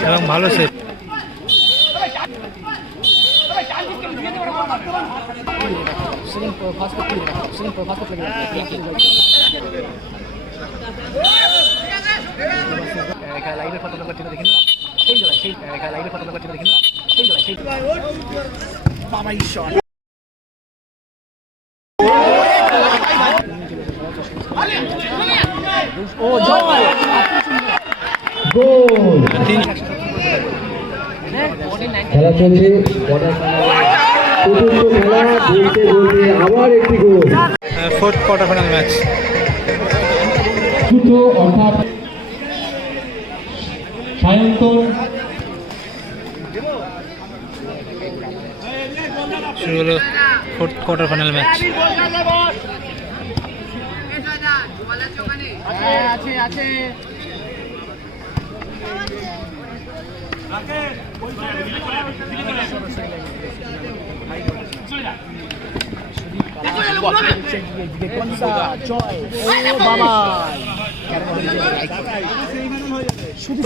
এবং ভালো সেট লাইভের ফটো করছিল দেখি সেই জন্য সেই লাইভের ফটো করছিল দেখি সেই জন্য সেই বাবা ঈশ্বর ও জয় গোল! খেলা চলছে। quarter চতুর্থ খেলা বলতে বলতে আবার একটি goal. Fourth quarter final match. দ্রুত অর্থাৎ সায়ন্তন শুরু হলো ফোর্থ কোয়ার্টার ফাইনাল ম্যাচ। আছে আছে শুধু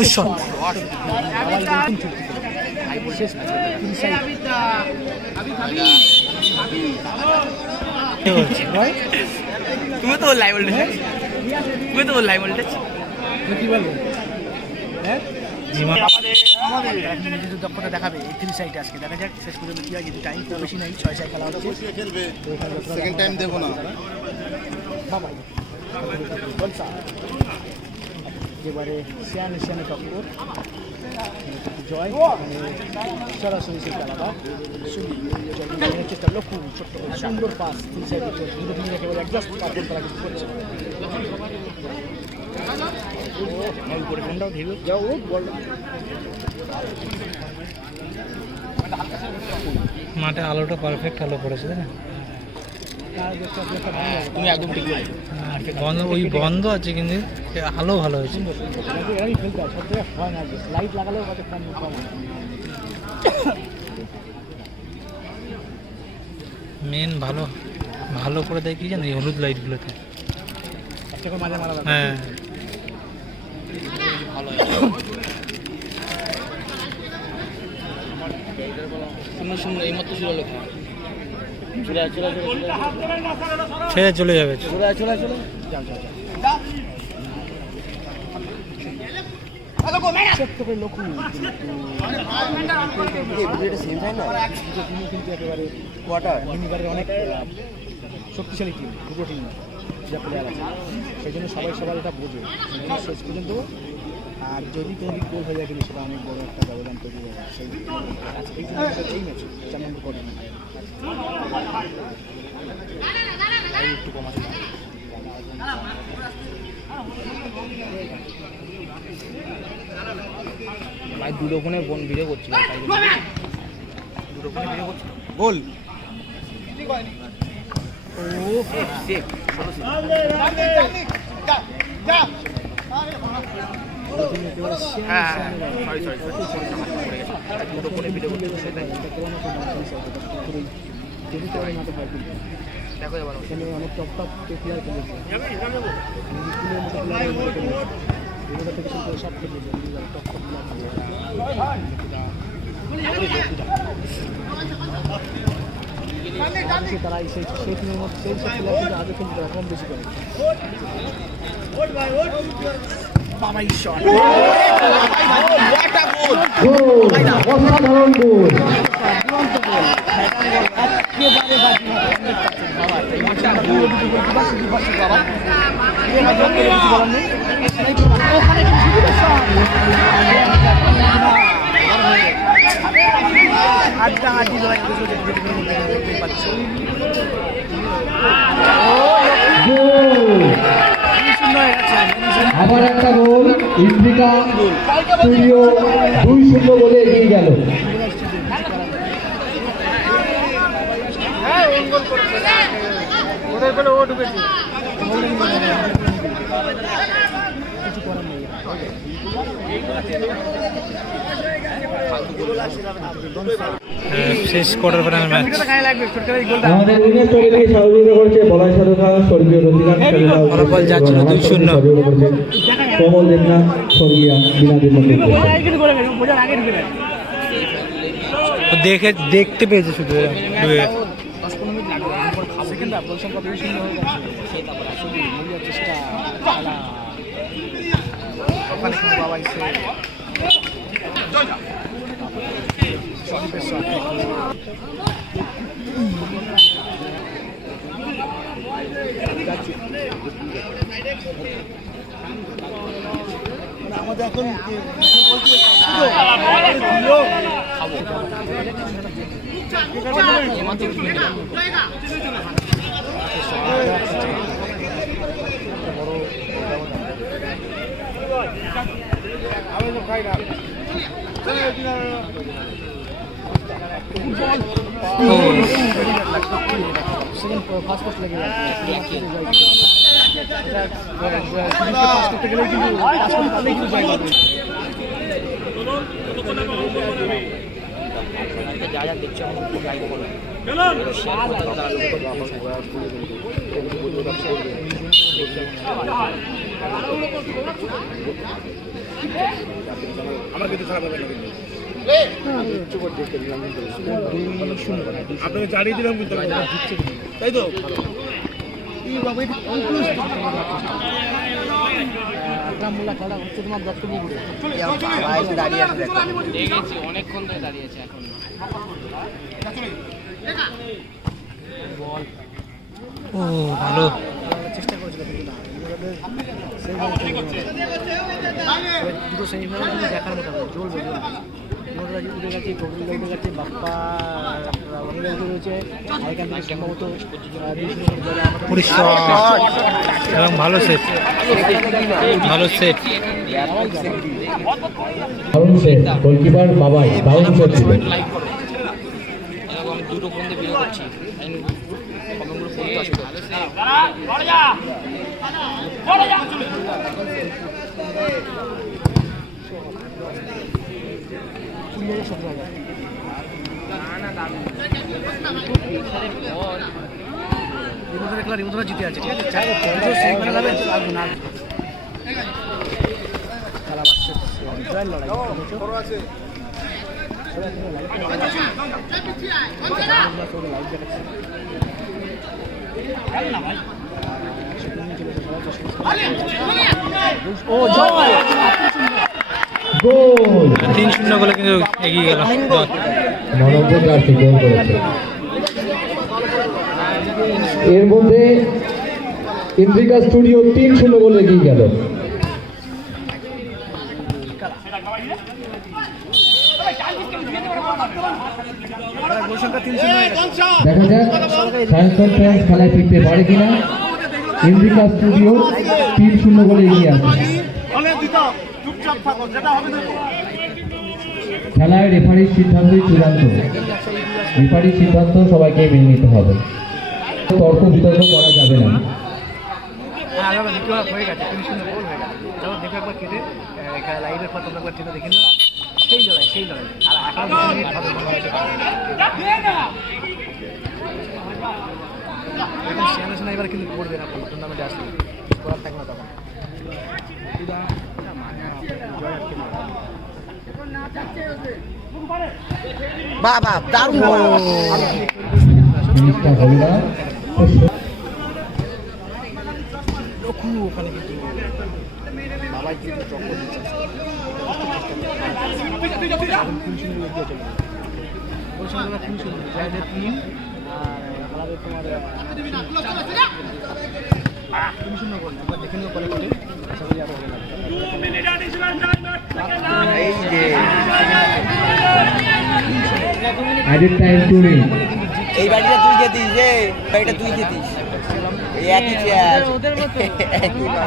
শেষ তুমি তো লাইভ তুমি তো লাইভ ভোল্টেজ কি বলব? হ্যাঁ? জিমা। আমাদের নিজেদের দক্ষতা দেখাবে এই থ্রি সাইডে আজকে। দেখা যাক শেষ পর্যন্ত কি হয় যদি টাইম তো বেশি নেই ছয় সাইড খেলা হচ্ছে। সেকেন্ড টাইম দেবো না। বাবা বলসা এবারে সিয়ানে সিয়ানে টক্কর জয় সরাসরি সেই খেলাটা সুন্দর জয়ের চেষ্টা লক্ষ্য ছোট্ট সুন্দর পাস তিন সাইডে দুটো তিন একেবারে অ্যাডজাস্ট পারবেন তারা কিছু করছে ও ফোনটাও ধীরে যাও ও বল মাঠে আলোটা পারফেক্ট আলো পড়েছে তাই না? তুমি একদম ঠিক বন্ধ, ওই বন্ধ আছে কিন্তু আলো ভালো হয়েছে। হয় হয় লাইট লাগালেও মেন ভালো ভালো করে দেয় কি জানো, এই হলুদ লাইটগুলোতে হ্যাঁ। ছেড়ে চলে যাবে। চলে চলে চলে ছোট্ট করে লক্ষ্য কিন্তু টিমও কিন্তু একেবারে কোয়ার্টার মিনিবারের অনেক শক্তিশালী টিম দুটো টিম যা প্লেয়ার আছে। সেই জন্য সবাই সবার এটা বোঝে। শেষ পর্যন্ত আর যদি কোনো দিক গোল হয়ে যায় কিন্তু সেটা অনেক বড় একটা ব্যবধান তৈরি হয়ে যায়। সেই এই ম্যাচ চার নম্বর কোয়ার্টার একটু কম আছে ভাই দুটো ফোনে বোন ভিডিও জন্য। দুটো ফোনে ভিডিও করছিল? গোল! ও সেফ হ্যাঁ সরি সরি সরি। দুটো ফোনে ভিডিও করছিল সেটাই। দেখো অনেক টপ টপ এগুলো থেকে সব টপ টপ তারা এই সেই সেই টিমের মধ্যে সেই সব প্লেয়ার কিন্তু আগে কিন্তু কম বেশি করে। বাবা ঈশ্বর অসাধারণ গোল আড্ডা হয়ে। আবার একটা গোল ইন্দ্রিকা স্টুডিও দুই শূন্য বলে এগিয়ে গেল কিছু করার নেই শেষ কোয়ার্টার ফাইনাল ম্যাচ আমাদের উইনার ট্রফিকে সহযোগিতা করেছে বলাই সাধুখা স্বর্গীয় রতিকান্ত ফলাফল যাচ্ছিল এবং আমার 2-0 সহযোগিতা করেছে কমল দেবনাথ স্বর্গীয় বিনাদি মন্দির দেখে দেখতে পেয়েছে শুধু খাব দুই শূন্য হয়ে গেছে সেই তারপর আসলে মরিয়ার চেষ্টা ওখানে কিন্তু বাবা এসে। মানে আমাদের এখন ও সেকেন্ড লেগে পাস করতে গেলে কিন্তু পাস করতে পারলেই কিন্তু যা যা দেখছ এখন একটু করো আপনাকে জানিয়ে দিলাম কিন্তু তাই তো আকরামুল্লাহ খেলা হচ্ছে তোমার দত্তপুকুরে দেখেছি অনেকক্ষণ ধরে দাঁড়িয়েছে এখন। ও ভালো। চেষ্টা করেছিল কিন্তু না। দুটো সেমিফাইনাল দেখার মতো জ্বলবে। জ্বলবে উঠে গেছে কবিরা উঠে গেছে বাপ্পা অনিরা রয়েছে। এখান থেকে সম্ভবত এবং ভালো সেট ভালো সেট দারুণ সেট গোলকিপার বাবাই দারুণ সেট দুটো ফোন দিয়ে ভিডিও করছি কমেন্টগুলো ফোন তো আসবে কুড়ি হাজার সতেরো হাজার বুঝেছ? সবাই তিন শূন্য গোলে কিন্তু এগিয়ে গেল। করেছে। এর মধ্যে ইন্দ্রিকা স্টুডিও তিন শূন্য গোলে এগিয়ে গেল। দেখা যাক সায়েন্স কনফারেন্স খেলায় ফিরতে পারে কিনা। ইন্দ্রিকা স্টুডিও তিন শূন্য গোলে এগিয়ে আছে। খেলায় রেফারির সিদ্ধান্তই চূড়ান্ত। রেফারির সিদ্ধান্ত সবাইকে মেনে নিতে হবে। তর্ক বিতর্ক করা যাবে না। এবার কিন্তু করবে না টুর্নামেন্টে আসলে করার থাকবে না তখন। নেবে। হবে না লঘু ওখানে কিন্তু বাবাই কিন্তু চক্কর আর তিন শূন্য একবার দেখে নিও পরে টাইম টু এই বাড়িটা তুই যেতিস রে বাড়িটা তুই যেতিস। এই একই চেয়ার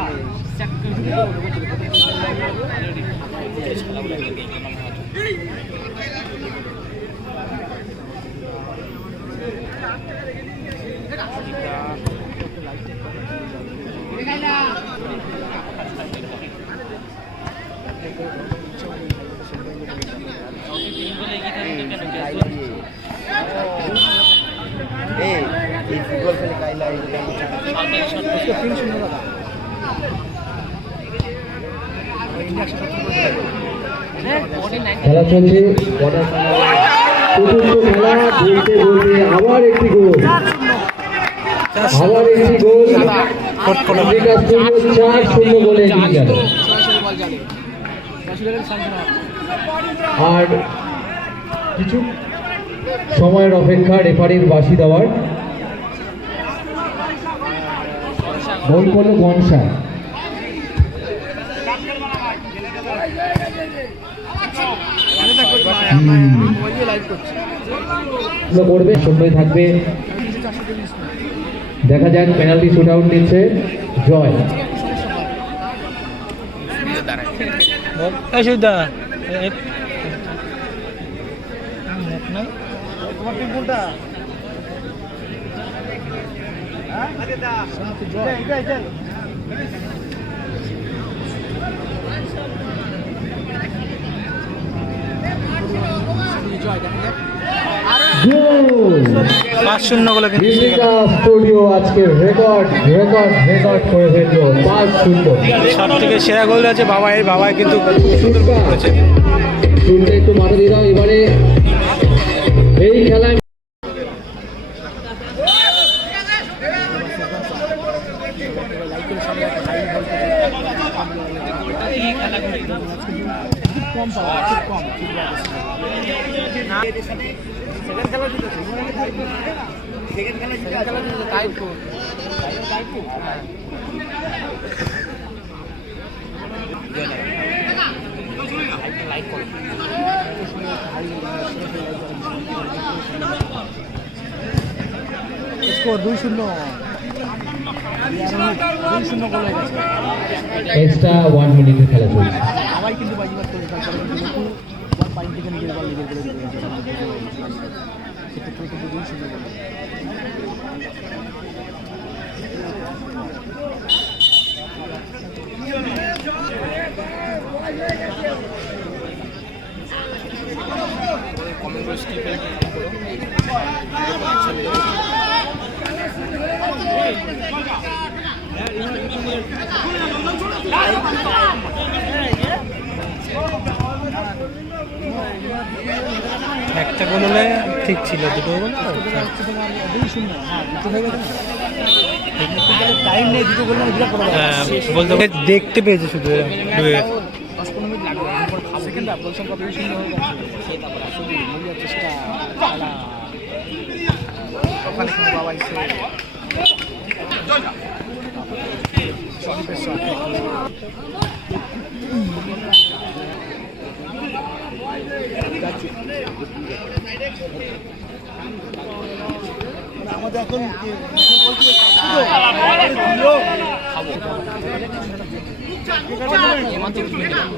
লাইভ দিয়ে আজকে তিন শূন্য দাদা ইন্ডিয়া একশো সত্তর করে খেলা চলছে quarter final একটি একটি বল আর কিছু সময়ের অপেক্ষা রেফারির বাসি দেওয়ার। গোল করল গনসা মোবাইল দিয়ে লাইভ করছি করবে শূন্যই থাকবে। দেখা যাক পেনাল্টি শুট আউট নিচ্ছে জয়। হ্যাঁ জয় দেখা যাক গোল পাঁচ শূন্য কিন্তু জিতে স্টুডিও আজকে রেকর্ড রেকর্ড রেকর্ড করে ফেলল পাঁচ শূন্য। সব থেকে সেরা গোল আছে বাবাই বাবাই কিন্তু খুব সুন্দর গোল করেছে। শুনতে একটু মাথা দিয়ে দাও এবারে। এই খেলায় কম পাওয়া খুব কম সেকেন্ড খেলা জিতেছে সেকেন্ড খেলা জিতেছে তাই তো তাই তো স্কোর দুই শূন্য দুই শূন্য গোল হয়ে গেছে এক্সট্রা ওয়ান মিনিটের খেলা চলছে। সবাই কিন্তু করেছে তারপরে কিন্তু ওয়ান পয়েন্ট থেকে নিজের বল নিজের করে দিতে গেছে সেক্ষেত্রে কিন্তু দুই শূন্য গোল একটা গোল হলে ঠিক ছিল দুটো গোল শূন্য হ্যাঁ দুটো হয়ে গেছে টাইম নেই দুটো গোল মানে বিরাট বড় হ্যাঁ, বলতে গেলে দেখতে পেয়েছে শুধু। চেষ্টা খেলা ওখানে কিন্তু বাবা এসে সন্দেশ আমাদের এখন সেকেন্ড ফার্স্ট পোস্ট লেগে যাচ্ছে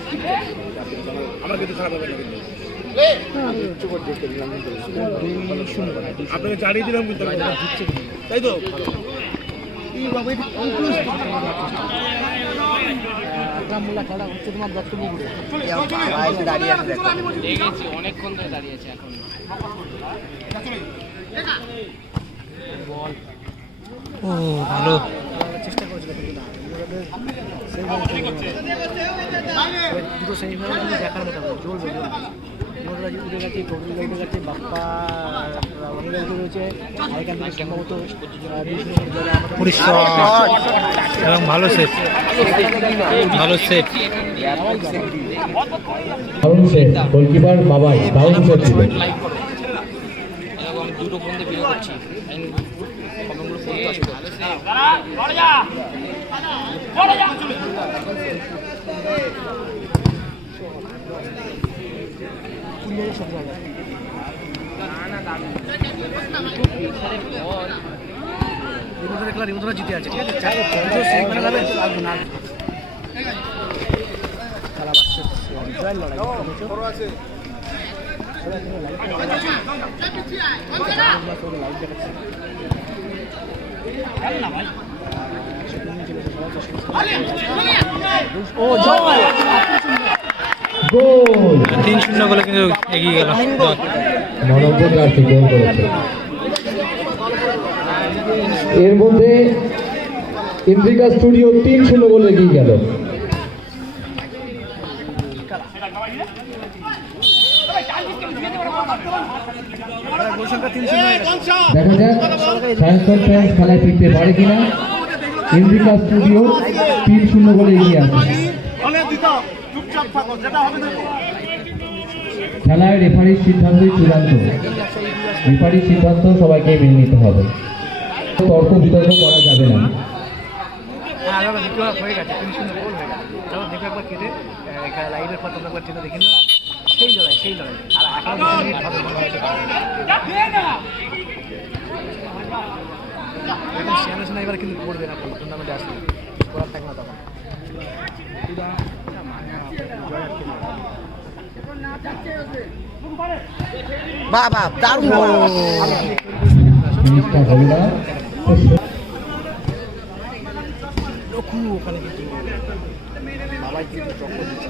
আপনাকে জানিয়ে দিলাম কিন্তু তাই তো? আকরামুল্লাহ খেলা হচ্ছে তোমার দত্তপুকুরে বাবা এসে দাঁড়িয়ে আছে অনেকক্ষণ ধরে দাঁড়িয়ে আছে এখন। ও ভালো চেষ্টা করেছিল কিন্তু না ওদের দুটো সেমিফাইনাল দেখার মতো জ্বলবে মোটরাজি উঠে গেছে টোটালি উঠে গেছে বাপ্পা রয়েছে এবং ভালো সেট ভালো সেট দারুণ সেট দুটো দিয়ে ভিডিও করছি রিমোটর জিতে আছে ঠিক আছে তিন শূন্য গোলে কিন্তু এগিয়ে গেল। এর মধ্যে ইন্দ্রিকা স্টুডিও তিন শূন্য গোল এগিয়ে গেল। দেখা যাক কনফারেন্স খেলায় ফিরতে পারে কিনা। ইন্দ্রিকা স্টুডিও তিন শূন্য গোলে এগিয়ে আছে খেলায় রেফারির সিদ্ধান্তই চূড়ান্ত রেফারির সিদ্ধান্ত সবাইকে মেনে নিতে হবে তর্ক বিতর্ক করা যাবে না হ্যাঁ হয়ে হয়ে সেই লড়াই সেই লড়াই আর এখন সিয়ানা সিনা এবার কিন্তু করবে না কোনো টুর্নামেন্টে আসলে। করার থাকবে না তখন। বাবা দারুণ লক্ষ্য ওখানে কিন্তু বাবাই কিন্তু টক্কর দিচ্ছে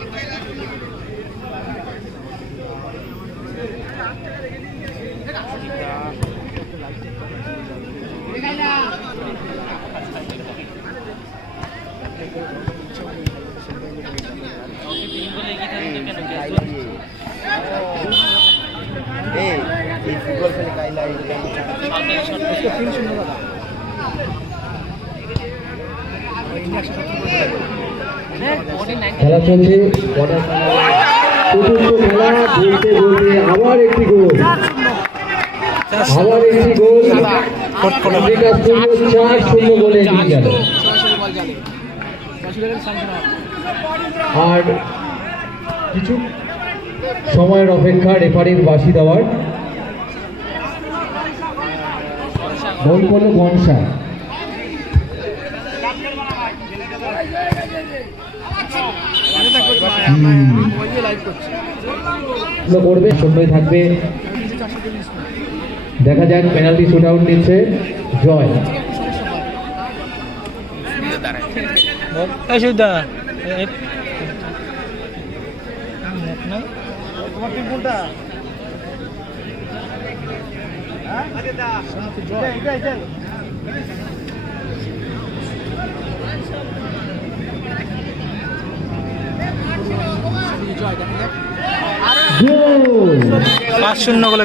এই ফুটবল খেলে কাইলা তিন শূন্য দাদা। খেলা। চলছে চতুর্থ খেলা। বলতে বলতে আবার একটি গোল। বল বল আর কিছু সময়ের অপেক্ষা রেফারির বাসি দেওয়ার। গোল করল গনসা করবে, শূন্যই থাকবে। দেখা যাক পেনাল্টি শুট আউট নিচ্ছে জয়। জয় দেখা যাক পাঁচ শূন্য গোলে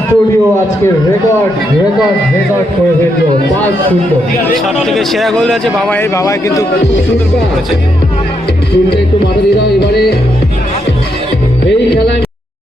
স্টুডিও আজকে রেকর্ড রেকর্ড রেকর্ড করে ফেলল পাঁচ শূন্য। সব থেকে সেরা গোল আছে বাবা বাবাই বাবাই কিন্তু সুন্দর গোল করেছে। একটু মাথা দিয়ে দাও এবারে এই খেলায়